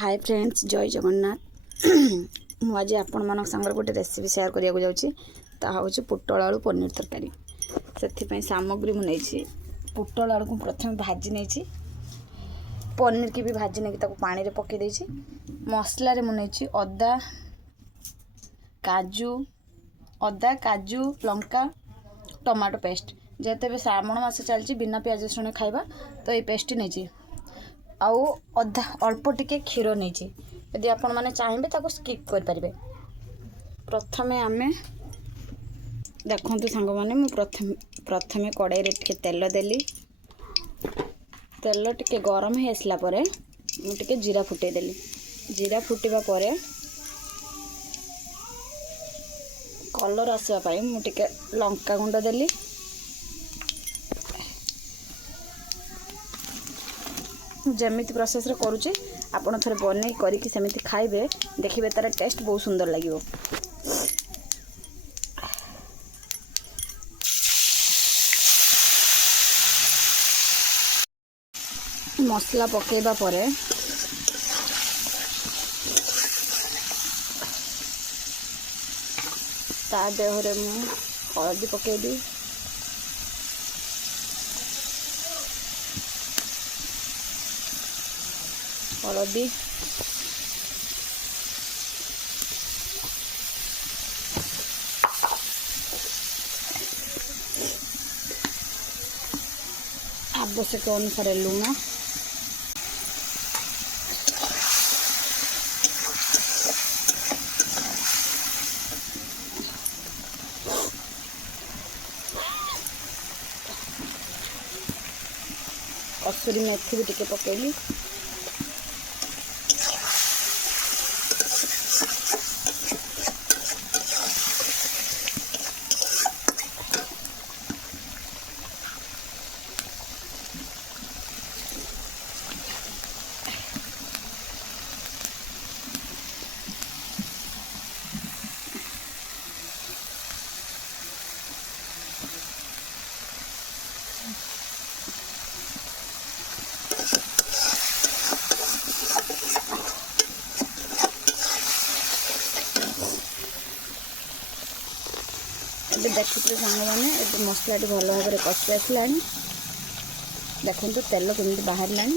Hi friends जय जगन्नाथ मु आज आपण मान संगर गोटे रेसिपी शेयर करने जाऊँगी ता हूँ पोटल आलू पनीर तरकारी से सामग्री मुझे पोटल आलू को प्रथम भाजी नहीं पनीर की भी भाजी नहीं पानी रे पकई देछि मसला रे मुझे अदा काजू लंका टमाटो पेस्ट जेते श्रावण मास चलती बिना प्याज रसुण खाइबा तो ये पेस्ट नहीं आउ अधा अल्प टिके क्षीर नहीं यदि आपण मैंने चाहिए स्किप करें प्रथमे आम देखु सांग मैंने प्रथम कड़ाई टे तेल देली तेल टे गरम हो आसला मुझे जीरा फुटेदेली जीरा फुटवा कलर आसवाई मुझे लंका गुंड देली जमीती प्रोसेस रे करूची आपण थरे बनै करिकि सेमिति खाइबे देखिबे तार टेस्ट बहुत सुंदर लागिवो। मसला पकेबा परे ता देहरे मु हळदी पकेबी हलदी आवश्यक अनुसार लुण कसूरी मेथी भी टिके पकेली देखते सांग मैंने मसला भल भाव में कषि आसला देखो तेल केमी बाहर आम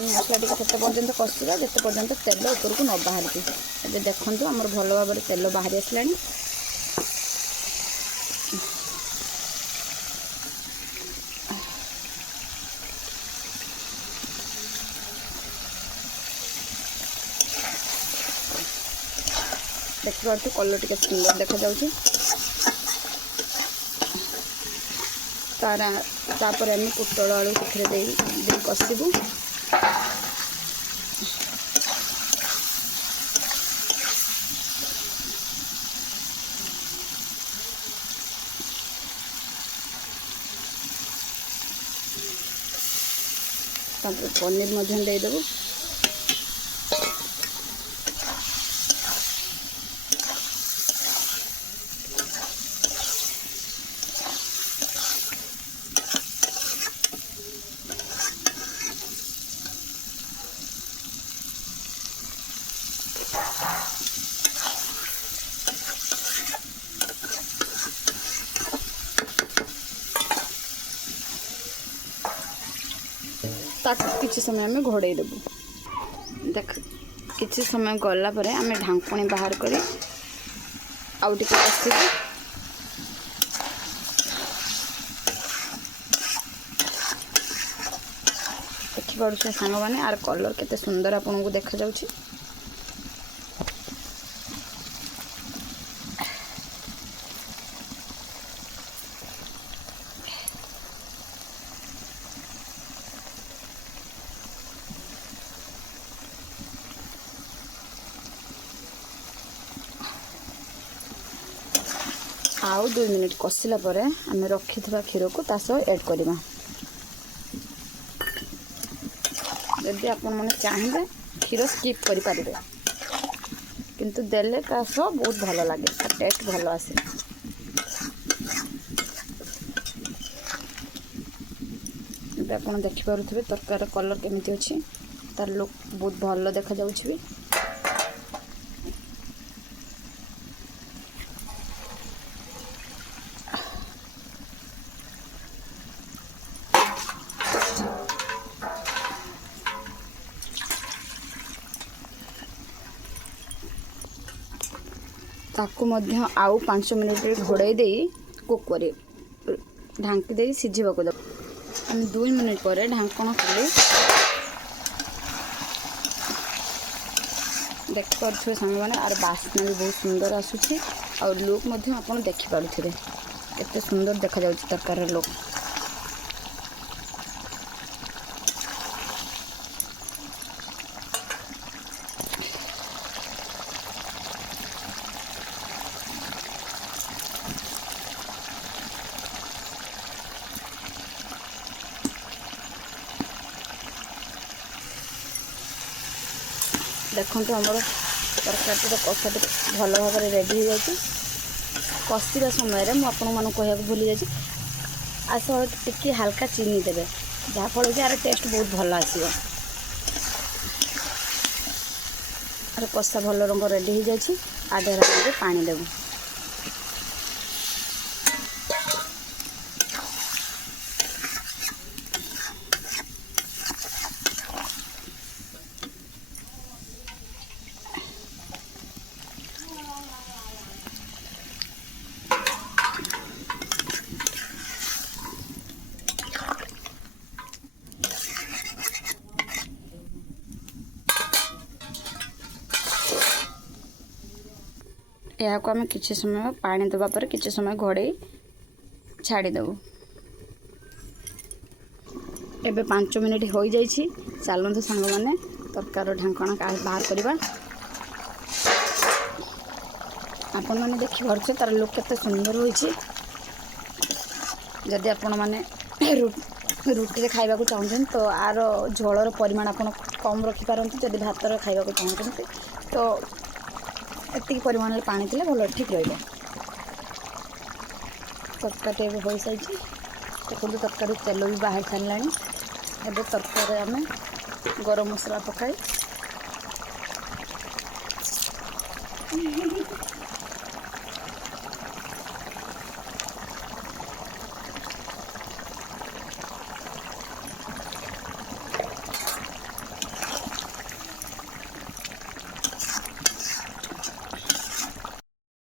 मसला टे पर्यंत कषा जिते पर्यंत तेल ऊपर को न बाहर देखो आमर भल भाव में तेल बाहर आसला देखिए कलर टे सुंदर देखा जाऊँगी तापर आम पोटल आलू से कषिबू पनीर देदेबू किसी समय में घोड़े देबू देख किसी समय गला पर आम ढांकुणी बाहर कर आउ टिके कषिबू देखिपे सांग मैंने आर कलर केते सुंदर आपन को देखा जाउछि। आउ 2 मिनिट कषिला आम रखी क्षीर को ऐड करवा यदि आपण मैंने चाहिए क्षीर स्किप करें किंतु देले बहुत भल लगे टेस्ट भल आसे आप देखिपे तरकार कलर केमी अच्छी तार लुक बहुत भल देखा जाउछि भी। ताकू मध्य आउ 5 मिनिट घोड़ाई दे कुक कर ढांकी दे सिझा को हम 2 मिनिट पर ढांकण खोली देख पारे समय मैंने आर बास्ना भी बहुत सुंदर आसूसी और लुक आप देखिपे केते सुंदर देखा जाउछि तरकार लुक। देखो आमर तरकारी कषा भल भाव रेडी हो जाए। कषा समय मुझे कहूँ भूली जाए आस टी हाल्का चीनी देवे जहाँफल कि यार टेस्ट बहुत भल आसो। कषा भल रंग रेडी हो जाए आधे पानी देव। यहाँ को आम किसी समय पानी दबा पर किसी समय घोड़े छाड़ीदेव। एबे 5 मिनिट हो जाइए। चलते सांग मैंने तरकार ढांकण बाहर करवा। आपण मैंने देखिपे तार लुक केते सुंदर होइछि। जदि आपण मैंने रुटी खाइबा को चाहते तो आर झोलर परिमाण आप कम रखिपारती। जदि भात खाइबा को चाहते तो एति परिमाण पानी थी भल ठीक रहा। तरकारी हो सारी देखो तरकारी तेल भी बाहर सारा। एबे तरकारी आम गरम मसला पकाई